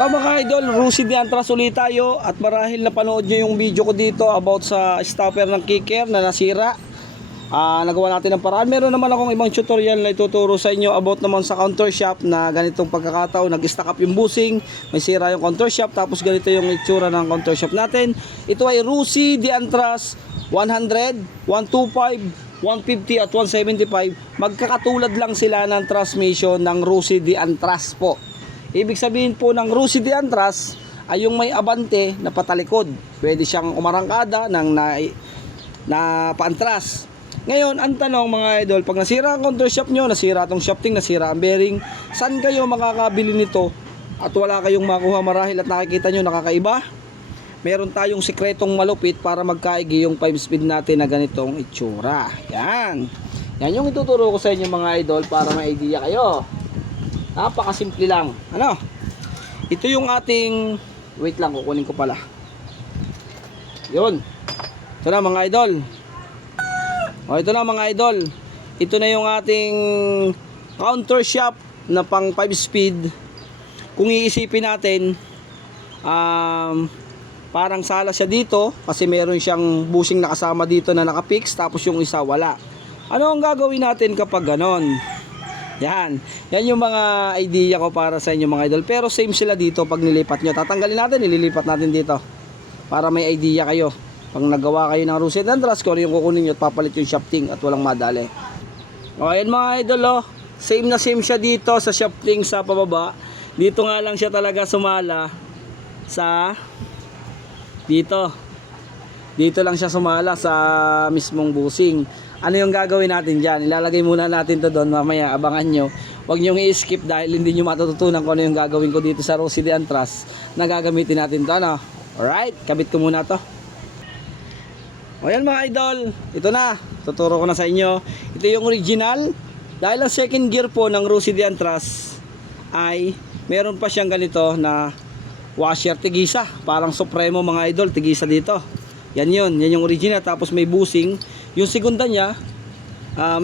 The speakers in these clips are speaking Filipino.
Mga idol, Rusi Diantras ulit tayo at marahil napanood nyo yung video ko dito about sa stopper ng kicker na nasira. Nagawa natin ng paraan. Meron naman akong ibang tutorial na ituturo sa inyo about naman sa counter shaft na ganitong pagkakataon. Nag-stack up yung bushing, may sira yung counter shaft, tapos ganito yung itsura ng counter shaft natin. Ito ay Rusi Diantras 100, 125, 150 at 175. Magkakatulad lang sila ng transmission ng Rusi Diantras po. Ibig sabihin po ng Rusi Diantras ay yung may abante na patalikod. Pwede siyang umarangkada ng na paantras. Ngayon, ang tanong mga idol, pag nasira ang counter shaft nyo, nasira itong shafting, nasira ang bearing, saan kayo makakabili nito at wala kayong makuha marahil at nakikita nyo nakakaiba? Meron tayong sikretong malupit para magkaigi yung 5-speed natin na ganitong itsura. Yan. Yan yung ituturo ko sa inyo mga idol para may idea kayo. Napakasimple lang. Ano? Ito yung ating, wait lang, kukunin ko pala. Yun. Ito na mga idol. O ito na mga idol. Ito na yung ating counter shaft na pang 5-speed. Kung iisipin natin, parang sala siya dito kasi meron siyang bushing na kasama dito na nakapix, tapos yung isa wala. Ano ang gagawin natin kapag ganon? Yan yung mga idea ko para sa inyo mga idol. Pero same sila dito pag nilipat nyo. Tatanggalin natin, ililipat natin dito para may idea kayo. Pag nagawa kayo ng Rusi Diantras, kung ano yung kukunin nyo at papalit yung shafting at walang madali. O ayan mga idol, same na same siya dito sa shafting sa pababa. Dito nga lang siya talaga sumala sa dito lang siya sumala sa mismong bushing. Ano yung gagawin natin dyan? Ilalagay muna natin to doon, mamaya abangan nyo. Huwag nyo i-skip dahil hindi nyo matututunan kung ano yung gagawin ko dito sa Rusi Diantras na gagamitin natin to, ano? Alright, kabit ko muna to. O yan mga idol, ito na, tuturo ko na sa inyo. Ito yung original. Dahil ang second gear po ng Rusi Diantras ay meron pa siyang ganito na washer tigisa, parang Supremo mga idol, tigisa dito. Yan yung original. Tapos may bushing. Yung segunda niya,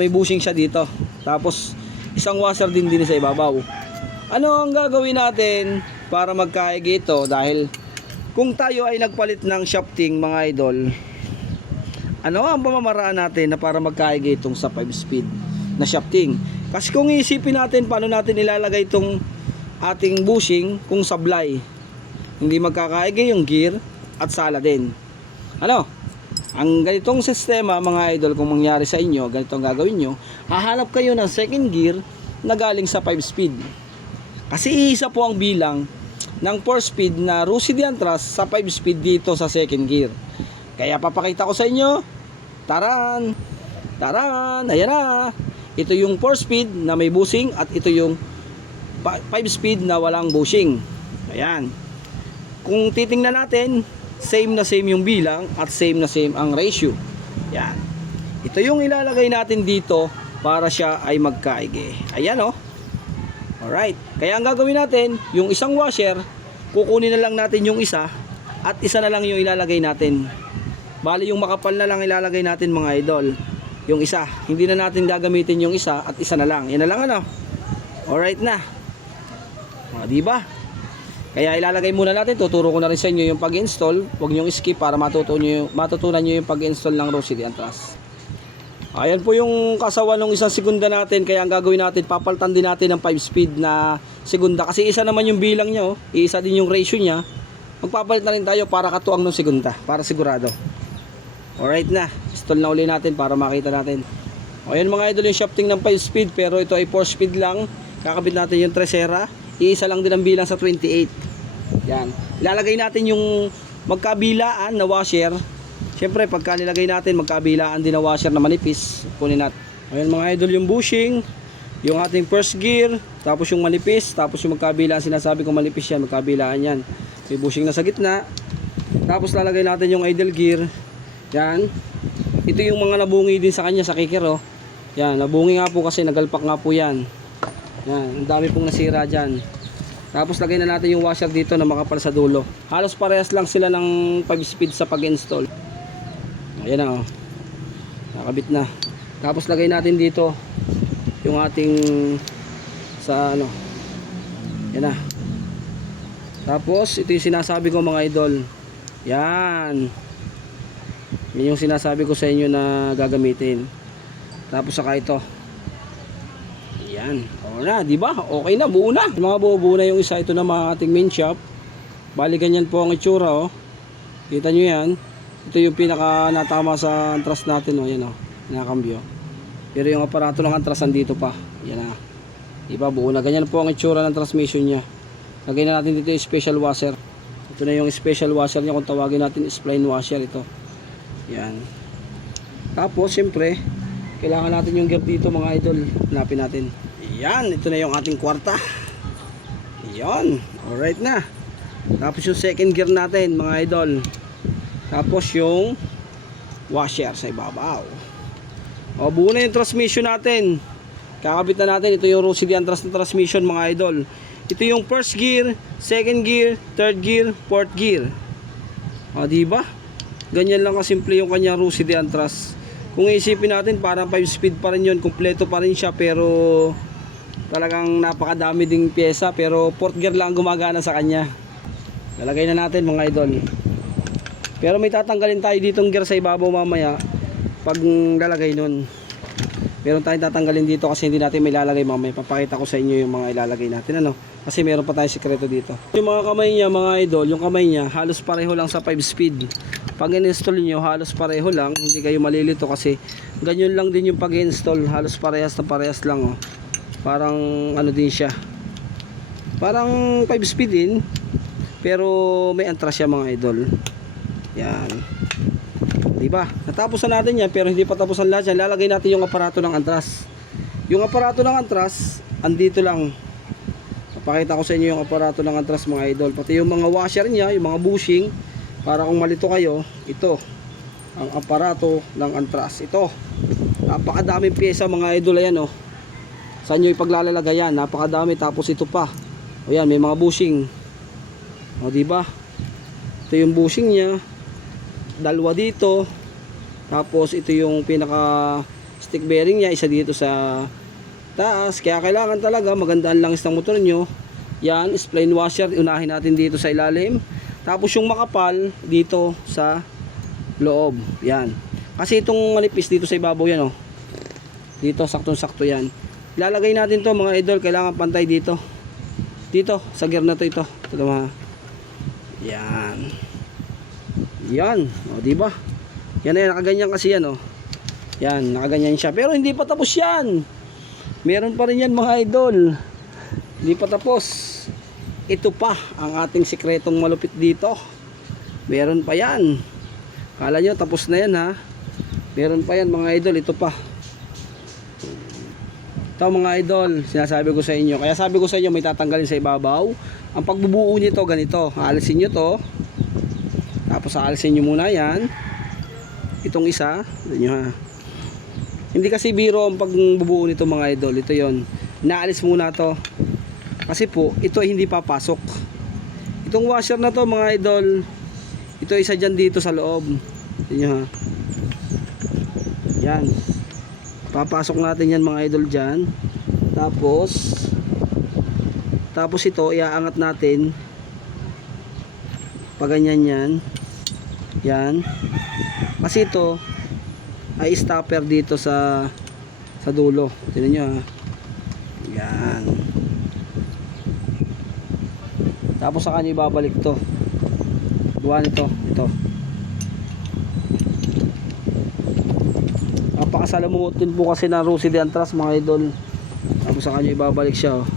may bushing siya dito. Tapos isang washer din sa ibabaw. Ano ang gagawin natin para magkaigi ito? Dahil kung tayo ay nagpalit ng shafting mga idol, ano ang pamamaraan natin na para magkaigi itong sa 5-speed na shafting? Kasi kung iisipin natin paano natin ilalagay itong ating bushing kung sablay, hindi magkakaigi yung gear at sala din. Ano? Ang ganitong sistema mga idol, kung mangyari sa inyo, ganito ang gagawin nyo, hahanap kayo ng second gear na galing sa 5-speed. Kasi isa po ang bilang ng 4-speed na Rusi Diantras sa 5-speed dito sa second gear. Kaya papakita ko sa inyo. Taran! Taran! Ayan na! Ito yung 4-speed na may bushing at ito yung 5-speed na walang bushing. Ayan. Kung titingnan natin, same na same yung bilang at same na same ang ratio. Yan. Ito yung ilalagay natin dito para siya ay magkaigi. Ayan o. Alright. Kaya ang gagawin natin, yung isang washer, kukunin na lang natin yung isa at isa na lang yung ilalagay natin. Bali yung makapal na lang ilalagay natin mga idol. Yung isa. Hindi na natin gagamitin yung isa at isa na lang. Yan na lang ano. Alright na. Diba? Kaya ilalagay muna natin, tuturo ko na rin sa inyo yung pag-install. Huwag nyo skip para matutunan nyo yung pag-install ng Rusi Diantras. Ayan po yung kasawa ng isang segunda natin. Kaya ang gagawin natin, papalitan din natin ng 5-speed na segunda. Kasi isa naman yung bilang nyo, isa din yung ratio nya. Magpapalit na rin tayo para katuang ng segunda, para sigurado. Alright na, install na uli natin para makita natin. Ayan mga idol yung shafting ng 5-speed, pero ito ay 4-speed lang. Kakabit natin yung tresera. Iisa lang din ang bilang sa 28. Yan. Ilalagay natin yung magkabilaan na washer. Siyempre pagka nilagay natin magkabilaan din na washer na manipis, kunin natin. Ayan mga idol yung bushing, yung ating first gear, tapos yung manipis, tapos yung magkabilaan, sinasabi kong manipis yan, magkabilaan yan. May bushing na sa gitna. Tapos lalagay natin yung idle gear. Yan. Ito yung mga nabungi din sa kanya sa kicker oh. Yan, nabungi nga po kasi nagalpak nga po yan. Yan, ang dami pong nasira dyan. Tapos lagay na natin yung washer dito na makapal sa dulo. Halos parehas lang sila ng 5-speed sa pag-install. Ayan na oh. Nakabit na. Tapos lagay natin dito yung ating sa ano. Yan na. Tapos ito yung sinasabi ko mga idol. Yan. Yan yung sinasabi ko sa inyo na gagamitin. Tapos saka ito. Yan. O na, di ba? Okay na, buo na. Mga buo na yung isa. Ito na mga ating main shop. Bali ganyan po ang itsura, oh. Kita nyo yan. Ito yung pinaka natama sa antras natin, oh. Yan, oh. Nakakambyo. Pero yung aparato ng antras andito pa. Yan na. Diba, buo na. Ganyan po ang itsura ng transmission niya. Lagay na natin dito yung special washer. Ito na yung special washer niya. Kung tawagin natin spline washer ito. Yan. Tapos, syempre, kailangan natin yung gear dito mga idol. Hanapin natin. Yan. Ito na yung ating kwarta. Yan. Alright na. Tapos yung second gear natin mga idol. Tapos yung washer sa ibabaw. O, buo na yung transmission natin. Kakabit na natin. Ito yung Rossi Diantras na transmission mga idol. Ito yung first gear, second gear, third gear, fourth gear. O, diba? Ganyan lang kasimple yung kanyang Rossi Diantras. Kung iisipin natin, parang 5 speed pa rin yun. Kompleto pa rin siya, pero talagang napakadami ding pyesa. Pero fourth gear lang gumagana sa kanya. Lalagay na natin mga idol. Pero may tatanggalin tayo ditong gear sa ibabaw mamaya pag lalagay nun. Meron tayong tatanggalin dito kasi hindi natin may lalagay mamaya. Papakita ko sa inyo yung mga ilalagay natin, ano? Kasi meron pa tayong sikreto dito. Yung mga kamay niya mga idol, yung kamay niya halos pareho lang sa 5 speed. Pag in-install niyo halos pareho lang, hindi kayo malilito kasi ganyan lang din yung pag-install, halos parehas na parehas lang, oh. Parang ano din siya. Parang 5 speed din. Pero may antras siya mga idol. Yan. Diba? Natapos na natin yan pero hindi pa tapos ang lahat yan. Lalagay natin yung aparato ng antras. Yung aparato ng antras, andito lang. Papakita ko sa inyo yung aparato ng antras mga idol. Pati yung mga washer niya, yung mga bushing. Para kung malito kayo, ito. Ang aparato ng antras. Ito. Napakadaming pyesa mga idol. Ayan, oh. Saan nyo ipaglalagay yan? Napakadami. Tapos ito pa. O yan, may mga bushing. O diba? Ito yung bushing niya. Dalawa dito. Tapos ito yung pinaka stick bearing niya. Isa dito sa taas. Kaya kailangan talaga magandaan lang ng motor nyo. Yan, spline washer. Unahin natin dito sa ilalim. Tapos yung makapal dito sa loob. Yan. Kasi itong malipis dito sa ibabaw yan, oh. Dito, saktong-sakto yan. Ilalagay natin to mga idol. Kailangan pantay dito. Dito, sa gear na to ito. Ito naman. Yan. Yan. O, diba? Yan na yan. Nakaganyan kasi yan, o. Yan. Nakaganyan siya. Pero hindi pa tapos yan. Meron pa rin yan, mga idol. Hindi pa tapos. Ito pa ang ating sikretong malupit dito. Meron pa yan. Kala nyo, tapos na yan, ha. Meron pa yan, mga idol. Ito pa. Ito, mga idol. Sinasabi ko sa inyo. Kaya sabi ko sa inyo, may tatanggalin sa ibabaw. Ang pagbubuo nito ganito, aalisin nyo to, tapos aalisin nyo muna yan, itong isa, nyo ha. Hindi kasi biro ang pagbubuo nito mga idol, ito yon. Naalis muna to, kasi po, ito hindi papasok. Itong washer na to mga idol, ito isa dyan dito sa loob, nyo ha. Yan, papasok natin yan mga idol dyan, tapos ito iaangat natin pag ganyan yan. Yan. Kasi ito ay stopper dito sa dulo. Tingnan nyo, ha. Yan. Tapos sa kanya ibabalik to. Buwan ito. Ito. Napakasalamuot din po kasi na Rossi Diantras mga idol. Tapos sa kanya ibabalik siya, oh.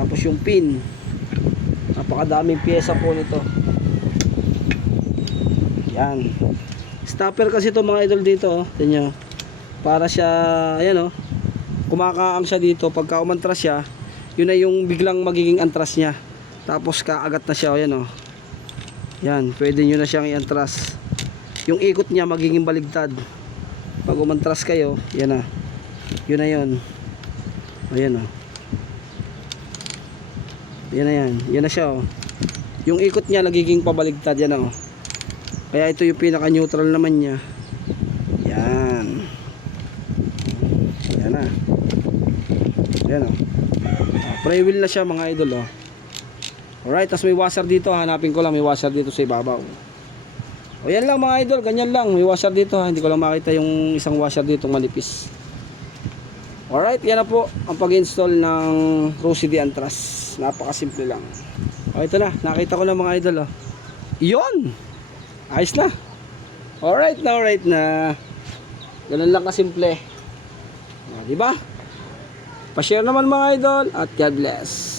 Tapos yung pin, napakadaming pyesa po nito. Yan. Stopper kasi to mga idol dito, oh. Tingnan nyo. Para siya, ayan, oh. Kumakaang siya dito. Pagka umantras siya, yun na yung biglang magiging antras niya. Tapos kaagat na siya, ayan, oh. Yan, pwede nyo na siyang iantras. Yung ikot niya magiging baligtad. Pag umantras kayo, yan na. Yun na yun. Ayan, oh. Yan na yan. Yan na siya, oh. Yung ikot niya nagiging pabaligtad, yan, oh. Kaya ito yung pinaka neutral naman niya. Yan. Yan na. Yan, oh. Pre-wheel na siya mga idol, oh. Alright, tapos may washer dito. Hanapin ko lang, may washer dito sa ibabaw. O yan lang mga idol, ganyan lang. May washer dito, ha. Hindi ko lang makita yung isang washer dito manipis. Alright, yan na po ang pag-install ng Rosie de Antras. Napakasimple lang. O ito na, nakita ko na mga idol, oh. Yun! Ayos na. Alright na. Ganun lang kasimple. O, diba? Pa-share naman mga idol at God bless.